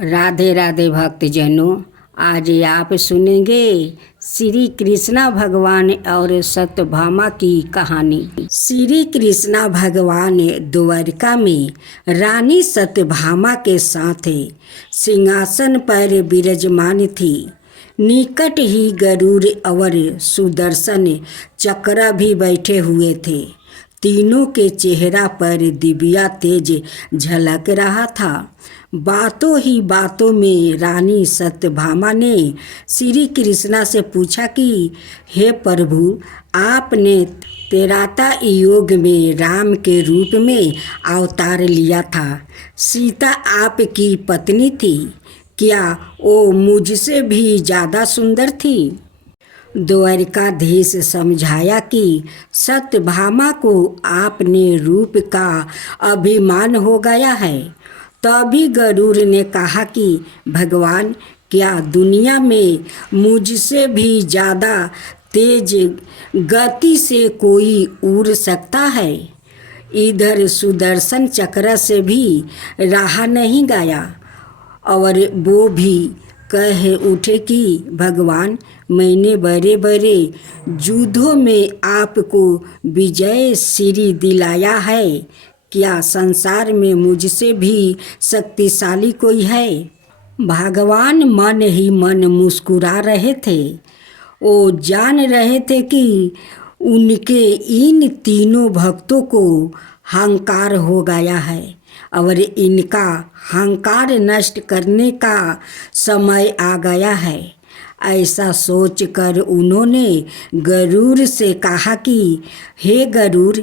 राधे राधे भक्तजनों, आज आप सुनेंगे श्री कृष्णा भगवान और सत्यभामा की कहानी। श्री कृष्णा भगवान द्वारिका में रानी सत्यभामा के साथ सिंहासन पर विराजमान थी। निकट ही गरुड़ और सुदर्शन चक्र भी बैठे हुए थे। तीनों के चेहरा पर दिव्या तेज झलक रहा था। बातों ही बातों में रानी सत्यभामा ने श्री कृष्णा से पूछा कि हे प्रभु, आपने त्रेता युग में राम के रूप में अवतार लिया था। सीता आपकी पत्नी थी, क्या वो मुझसे भी ज़्यादा सुंदर थी? द्वारिकाधीश समझाया कि सत्यभामा को आपने रूप का अभिमान हो गया है। तभी गरुड़ ने कहा कि भगवान, क्या दुनिया में मुझसे भी ज़्यादा तेज गति से कोई उड़ सकता है? इधर सुदर्शन चक्र से भी रहा नहीं गया और वो भी कह उठे कि भगवान, मैंने बड़े बड़े युद्धों में आपको विजय श्री दिलाया है। क्या संसार में मुझसे भी शक्तिशाली कोई है? भगवान मन ही मन मुस्कुरा रहे थे। वो जान रहे थे कि उनके इन तीनों भक्तों को अहंकार हो गया है और इनका अहंकार नष्ट करने का समय आ गया है। ऐसा सोचकर उन्होंने गरुड़ से कहा कि हे गरुड़,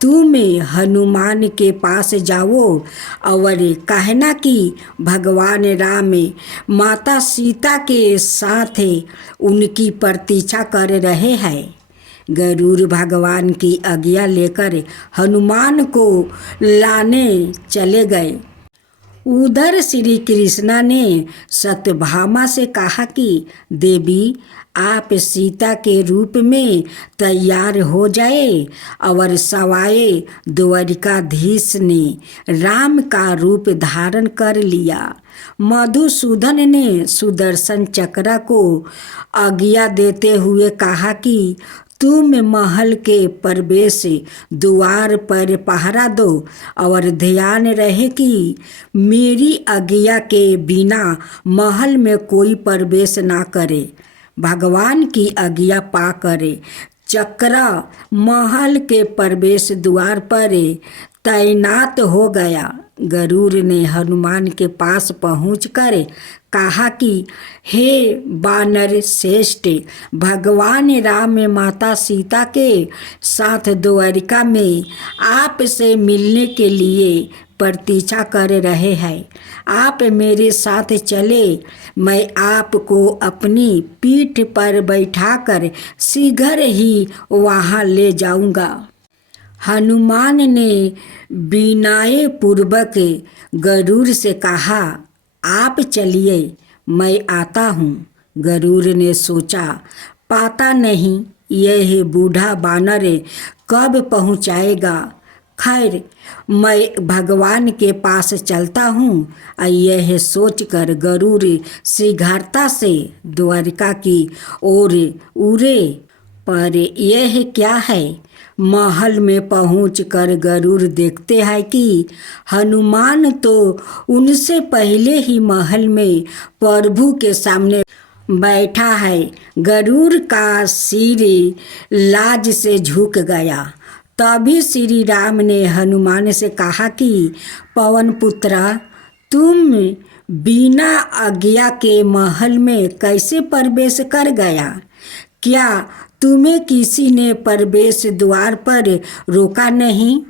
तुम हनुमान के पास जाओ और कहना कि भगवान राम माता सीता के साथ उनकी प्रतीक्षा कर रहे हैं। गरुड़ भगवान की आज्ञा लेकर हनुमान को लाने चले गए। उधर श्री कृष्णा ने सत्यभामा से कहा कि देवी, आप सीता के रूप में तैयार हो जाए। और सवाए द्वारिकाधीश ने राम का रूप धारण कर लिया। मधुसूदन ने सुदर्शन चक्र को आज्ञा देते हुए कहा कि तुम महल के प्रवेश द्वार पर पहरा दो और ध्यान रहे कि मेरी आज्ञा के बिना महल में कोई प्रवेश ना करे। भगवान की आज्ञा पाकर चक्र महल के प्रवेश द्वार पर तैनात हो गया। गरुड़ ने हनुमान के पास पहुंचकर कहा कि हे वानर श्रेष्ठ, भगवान राम माता सीता के साथ द्वारिका में आपसे मिलने के लिए प्रतीक्षा कर रहे हैं। आप मेरे साथ चले, मैं आपको अपनी पीठ पर बैठाकर शीघ्र ही वहाँ ले जाऊँगा। हनुमान ने विनय पूर्वक गरुड़ से कहा, आप चलिए, मैं आता हूँ। गरुड़ ने सोचा, पता नहीं यह बूढ़ा बानर कब पहुँचाएगा। खैर, मैं भगवान के पास चलता हूँ। यह सोचकर गरुड़ शीघ्रता से द्वारिका की ओर उड़े। पर यह क्या है? महल में पहुंचकर गरुड़ देखते हैं कि हनुमान तो उनसे पहले ही महल में प्रभु के सामने बैठा है। गरुड़ का सिर लाज से झुक गया। तभी श्री राम ने हनुमान से कहा कि पवन पुत्रा, तुम बिना आज्ञा के महल में कैसे प्रवेश कर गया? क्या तुम्हें किसी ने प्रवेश द्वार पर रोका नहीं?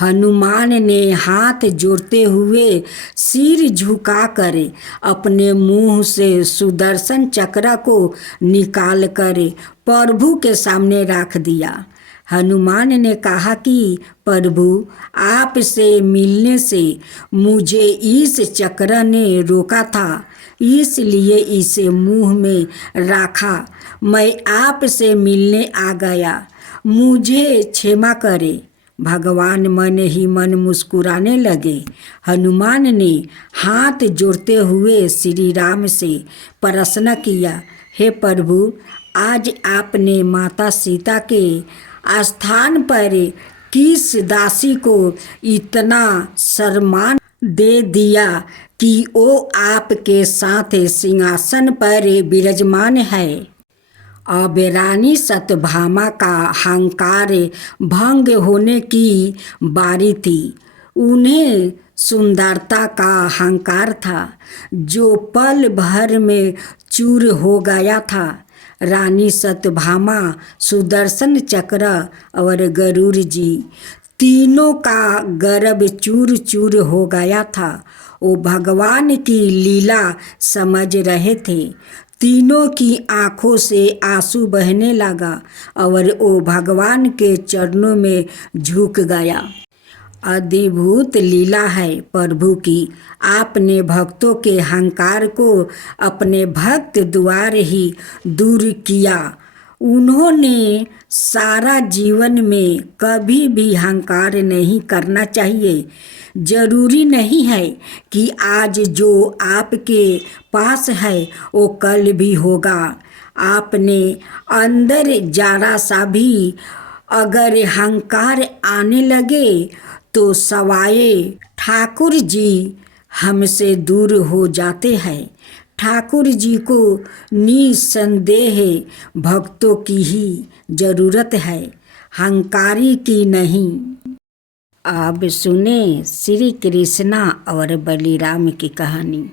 हनुमान ने हाथ जोड़ते हुए सिर झुकाकर अपने मुंह से सुदर्शन चक्र को निकालकर प्रभु के सामने रख दिया। हनुमान ने कहा कि प्रभु, आपसे मिलने से मुझे इस चक्र ने रोका था, इसलिए इसे मुंह में रखा। मैं आपसे मिलने आ गया, मुझे क्षमा करें। भगवान मन ही मन मुस्कुराने लगे। हनुमान ने हाथ जोड़ते हुए श्री राम से प्रश्न किया, हे प्रभु, आज आपने माता सीता के स्थान पर किस दासी को इतना सम्मान दे दिया कि वो आपके साथ सिंहासन पर विराजमान है। अब रानी सत्यभामा का अहंकार भंग होने की बारी थी। उन्हें सुंदरता का अहंकार था जो पल भर में चूर हो गया था। रानी सत्यभामा, सुदर्शन चक्र और गरुड़ जी तीनों का गर्भ चूर चूर हो गया था। वो भगवान की लीला समझ रहे थे। तीनों की आंखों से आंसू बहने लगा और वो भगवान के चरणों में झुक गया। अद्भुत लीला है प्रभु की। आपने भक्तों के अहंकार को अपने भक्त द्वारा ही दूर किया। उन्होंने सारा जीवन में कभी भी अहंकार नहीं करना चाहिए। जरूरी नहीं है कि आज जो आपके पास है वो कल भी होगा। आपने अंदर जरा सा भी अगर अहंकार आने लगे तो सवाए ठाकुर जी हमसे दूर हो जाते हैं। ठाकुर जी को निसंदेह भक्तों की ही जरूरत है, अहंकारी की नहीं। अब सुने श्री कृष्णा और बलिराम की कहानी।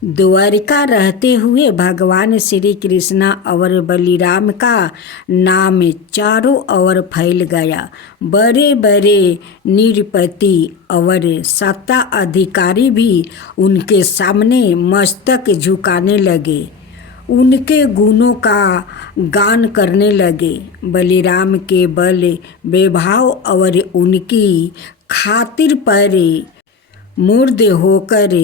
द्वारिका रहते हुए भगवान श्री कृष्णा और बलिराम का नाम चारों ओर फैल गया। बड़े बड़े निरपति और सत्ता अधिकारी भी उनके सामने मस्तक झुकाने लगे, उनके गुणों का गान करने लगे। बलिराम के बल वैभव और उनकी खातिर पर मूर्ध होकर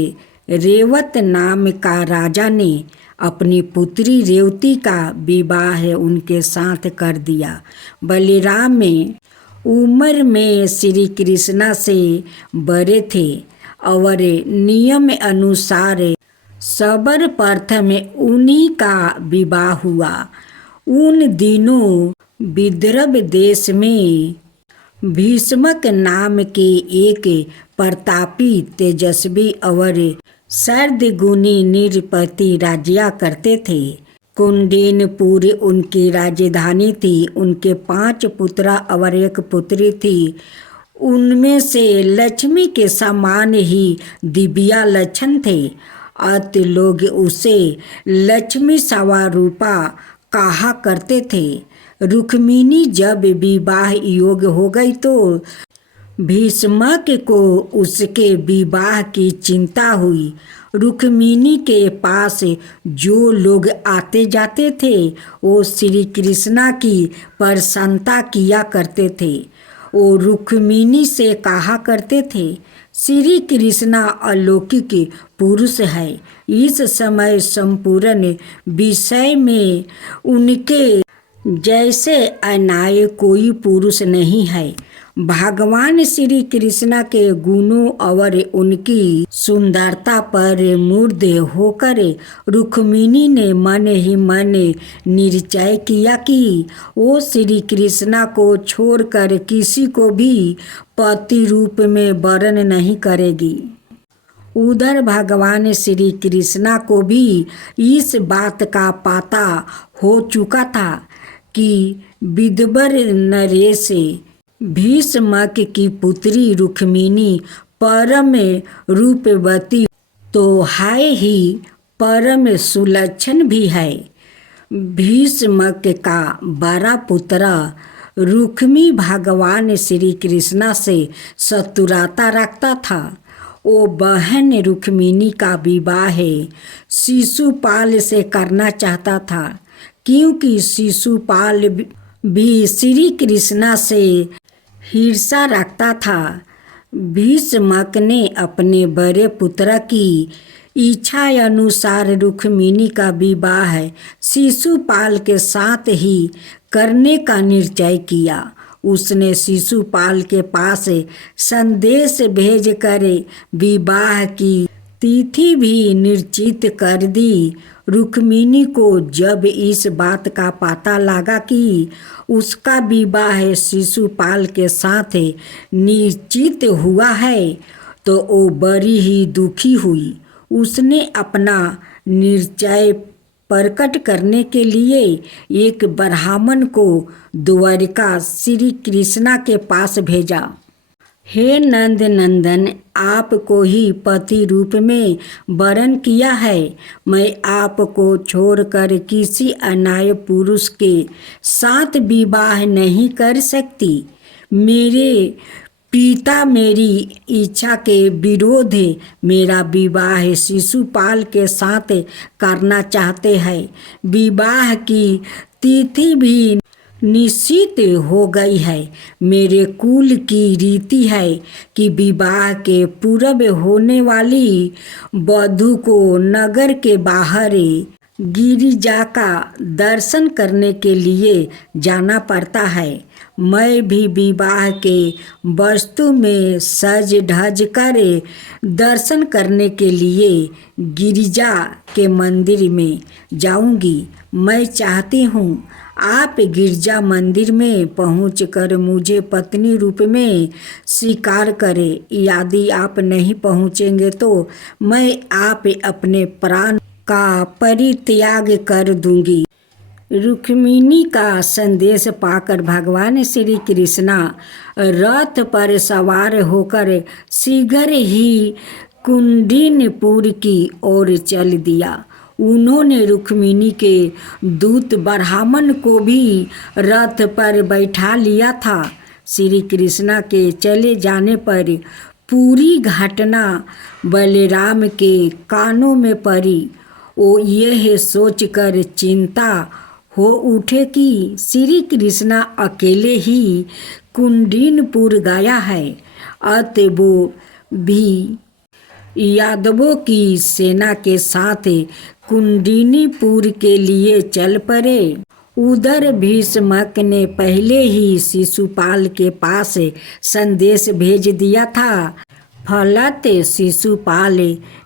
रेवत नाम का राजा ने अपनी पुत्री रेवती का विवाह उनके साथ कर दिया। बलिराम में उम्र में श्री कृष्णा से बड़े थे और नियम अनुसार सबर प्रथम उन्हीं का विवाह हुआ। उन दिनों विदर्भ देश में भीष्मक नाम के एक प्रतापी, तेजस्वी और सर्वगुणी निरपति राज्य करते थे। कुंडीनपुर उनकी राजधानी थी। उनके 5 पुत्र और 1 पुत्री थी। उनमें से लक्ष्मी के समान ही दिव्या लक्षण थे। अत लोग उसे लक्ष्मी स्वरूपा कहा करते थे। रुक्मिणी जब विवाह योग हो गई तो भीष्मक को उसके विवाह की चिंता हुई। रुक्मिणी के पास जो लोग आते जाते थे वो श्री कृष्णा की प्रशंसा किया करते थे। वो रुक्मिणी से कहा करते थे, श्री कृष्णा अलौकिक पुरुष है। इस समय संपूर्ण विषय में उनके जैसे अन्याय कोई पुरुष नहीं है। भगवान श्री कृष्ण के गुणों और उनकी सुंदरता पर मूर्ध होकर रुक्मिणी ने मन ही मन निश्चय किया कि वो श्री कृष्ण को छोड़कर किसी को भी पति रूप में वरण नहीं करेगी। उधर भगवान श्री कृष्ण को भी इस बात का पता हो चुका था कि विदर्भ नरेश भीष्मक की पुत्री रुक्मिणी परम रूपवती तो है ही, परम सुलक्षण भी है। भीष्मक का बड़ा पुत्र रुक्मी भगवान श्री कृष्ण से शत्रुता रखता था। वो बहन रुक्मिणी का विवाह शिशुपाल से करना चाहता था, क्योंकि शिशुपाल भी श्री कृष्ण से ईर्ष्या रखता था। भीष्मक ने अपने बड़े पुत्र की इच्छा अनुसार रुक्मिणी का विवाह शिशुपाल के साथ ही करने का निश्चय किया। उसने शिशुपाल के पास संदेश भेज कर विवाह की तिथि भी निश्चित कर दी। रुक्मिणी को जब इस बात का पता लगा कि उसका विवाह शिशुपाल के साथ निश्चित हुआ है तो वो बड़ी ही दुखी हुई। उसने अपना निश्चय प्रकट करने के लिए एक ब्राह्मण को द्वारिका श्री कृष्णा के पास भेजा। हे नंद नंदन, आपको ही पति रूप में वरण किया है। मैं आपको छोड़कर किसी अन्य पुरुष के साथ विवाह नहीं कर सकती। मेरे पिता मेरी इच्छा के विरोध मेरा विवाह शिशुपाल के साथ करना चाहते हैं। विवाह की तिथि भी निश्चित हो गई है। मेरे कुल की रीति है कि विवाह के पूर्व होने वाली वधू को नगर के बाहर गिरिजा का दर्शन करने के लिए जाना पड़ता है। मैं भी विवाह के वस्तु में सज धज कर दर्शन करने के लिए गिरिजा के मंदिर में जाऊंगी। मैं चाहती हूँ आप गिरजा मंदिर में पहुंचकर मुझे पत्नी रूप में स्वीकार करें। यदि आप नहीं पहुंचेंगे तो मैं आप अपने प्राण का परित्याग कर दूंगी। रुक्मिणी का संदेश पाकर भगवान श्री कृष्णा रथ पर सवार होकर शीघ्र ही कुंडिनपुर की ओर चल दिया। उन्होंने रुक्मिणी के दूत ब्राह्मण को भी रथ पर बैठा लिया था। श्री कृष्णा के चले जाने पर पूरी घटना बलराम के कानों में पड़ी। वो यह सोचकर चिंता हो उठे कि श्री कृष्णा अकेले ही कुंडिनपुर गया है। अतः वो भी यादवों की सेना के साथ कुंडिनीपुर के लिए चल पड़े। उधर भीष्मक ने पहले ही शिशुपाल के पास संदेश भेज दिया था। फलत शिशुपाल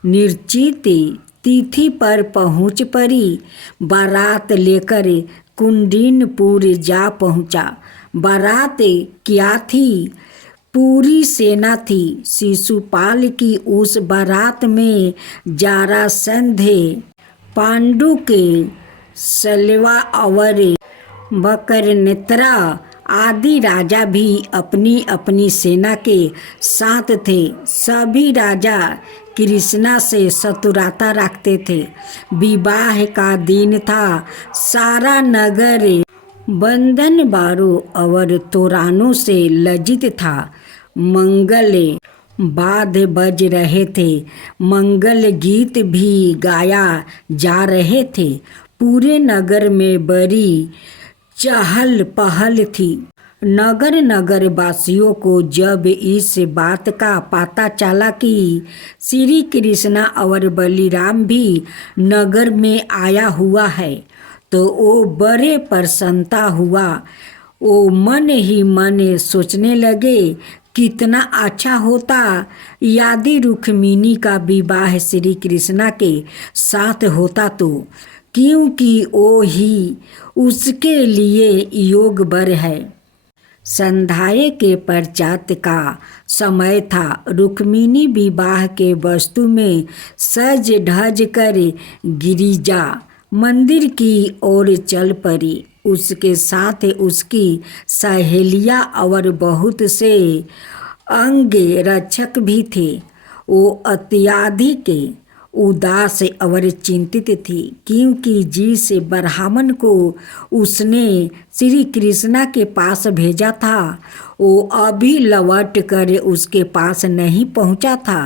निश्चित तिथि पर पहुंच पड़ी। बारात लेकर कुंडिनपुर जा पहुंचा। बारात क्या थी? पूरी सेना थी। शिशुपाल की उस बारात में जरासंध, पांडु के सलवा और बकरनेत्रा आदि राजा भी अपनी अपनी सेना के साथ थे। सभी राजा कृष्णा से शत्रुता रखते थे। विवाह का दिन था। सारा नगर बंधन बारों और तोरणों से लज्जित था। मंगल वाद्य बज रहे थे। मंगल गीत भी गाया जा रहे थे। पूरे नगर में बड़ी चहल पहल थी। नगर वासियों को जब इस बात का पता चला कि श्री कृष्णा और बलराम भी नगर में आया हुआ है तो वो बड़े प्रसन्नता हुआ। वो मन ही मन सोचने लगे कितना अच्छा होता यदि रुक्मिणी का विवाह श्री कृष्णा के साथ होता तो, क्योंकि वो ही उसके लिए योग वर है। संध्या के पश्चात का समय था। रुक्मिणी विवाह के वस्तु में सज धज कर गिरिजा मंदिर की ओर चल पड़ी। उसके साथ उसकी सहेलियां और बहुत से अंग रक्षक भी थे। वो अत्यधिक उदास और चिंतित थी क्योंकि जिस ब्राह्मण को उसने श्री कृष्णा के पास भेजा था वो अभी लौट कर उसके पास नहीं पहुंचा था।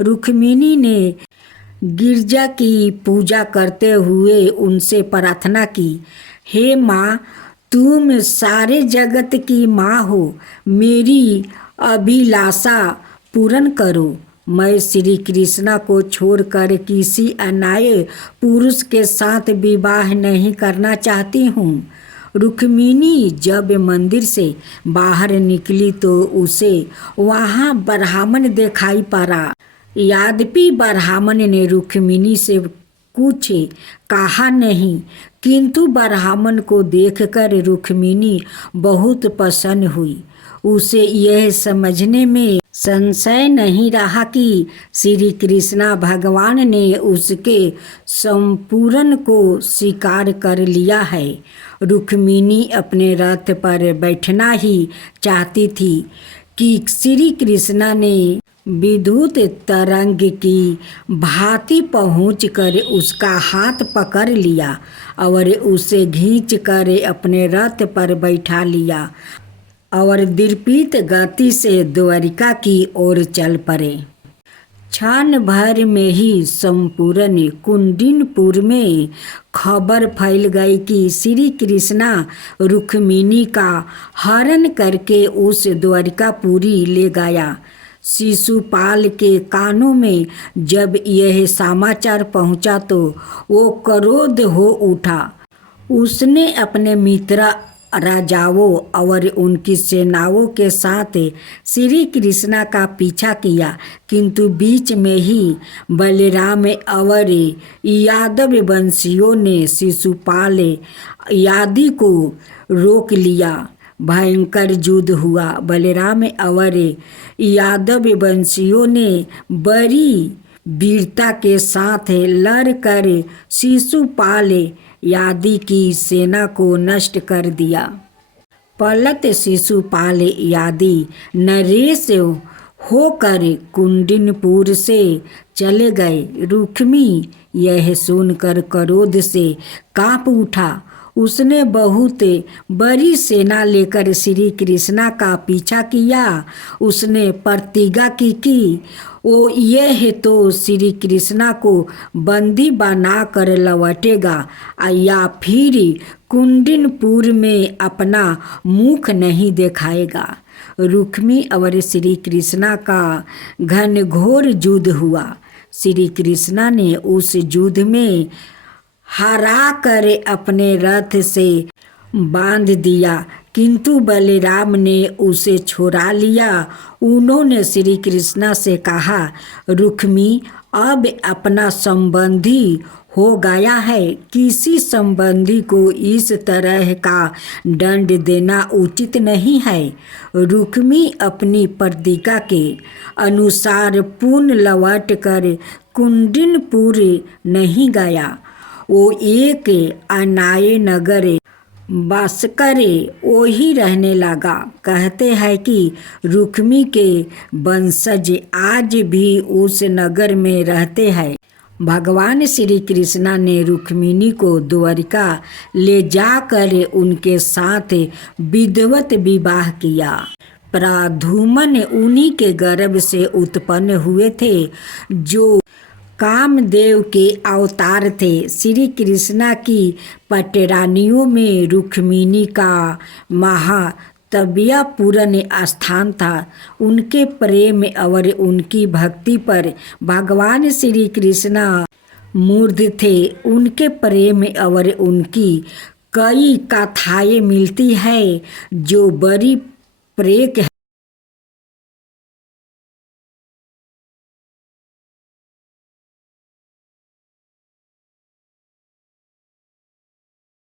रुक्मिणी ने गिरजा की पूजा करते हुए उनसे प्रार्थना की, हे माँ, तुम सारे जगत की माँ हो, मेरी अभिलाषा पूर्ण करो। मैं श्री कृष्णा को छोड़कर किसी अन्य पुरुष के साथ विवाह नहीं करना चाहती हूँ। रुक्मिणी जब मंदिर से बाहर निकली तो उसे वहाँ ब्राह्मण दिखाई पड़ा। यद्यपि ब्राह्मण ने रुक्मिणी से कुछ कहा नहीं, किंतु ब्राह्मण को देखकर रुक्मिणी बहुत प्रसन्न हुई। उसे यह समझने में संशय नहीं रहा कि श्री कृष्णा भगवान ने उसके संपूर्ण को स्वीकार कर लिया है। रुक्मिणी अपने रथ पर बैठना ही चाहती थी कि श्री कृष्णा ने विद्युत तरंग की भांति पहुंचकर उसका हाथ पकड़ लिया और उसे खींचकर अपने रथ पर बैठा लिया और दीर्घित गति से द्वारिका की ओर चल पड़े। क्षण भर में ही संपूर्ण कुंडिनपुर में खबर फैल गई कि श्री कृष्णा रुक्मिणी का हरण करके उस द्वारिकापुरी ले गया। शिशुपाल के कानों में जब यह समाचार पहुंचा तो वो क्रोध हो उठा। उसने अपने मित्र राजाओं और उनकी सेनाओं के साथ श्री कृष्णा का पीछा किया, किंतु बीच में ही बलराम और यादव वंशियों ने शिशुपाल आदि को रोक लिया। भयंकर युद्ध हुआ। बलराम और यादव वंशियों ने बड़ी वीरता के साथ लड़कर शिशुपाल आदि की सेना को नष्ट कर दिया। पलट शिशुपाल आदि नरेश होकर कुंडिनपुर से चले गए। रुक्मी यह सुनकर क्रोध से कांप उठा। उसने बहुत बड़ी सेना लेकर श्री कृष्णा का पीछा किया। उसने प्रतिज्ञा की वो यह तो श्री कृष्णा को बंदी बना कर लौटेगा या फिर कुंडिनपुर में अपना मुख नहीं दिखाएगा। रुक्मी और श्री कृष्णा का घनघोर युद्ध हुआ। श्री कृष्णा ने उस युद्ध में हरा कर अपने रथ से बांध दिया, किंतु बलराम ने उसे छुड़ा लिया। उन्होंने श्री कृष्णा से कहा, रुक्मी अब अपना संबंधी हो गया है, किसी संबंधी को इस तरह का दंड देना उचित नहीं है। रुक्मी अपनी प्रतिज्ञा के अनुसार पुनः लौट कर कुंडिनपुर नहीं गया। वो एक अनाय नगर बस करे वही रहने लगा। कहते हैं कि रुक्मी के वंशज आज भी उस नगर में रहते हैं। भगवान श्री कृष्णा ने रुक्मिणी को द्वारिका ले जाकर उनके साथ विधिवत विवाह किया। प्रद्युम्न उन्हीं के गर्भ से उत्पन्न हुए थे जो कामदेव के अवतार थे। श्री कृष्णा की पटरानियों में रुक्मिणी का महात्म्यपूर्ण स्थान था। उनके प्रेम और उनकी भक्ति पर भगवान श्री कृष्णा मूर्ध थे। उनके प्रेम और उनकी कई कथाएं मिलती है जो बड़ी प्रेरक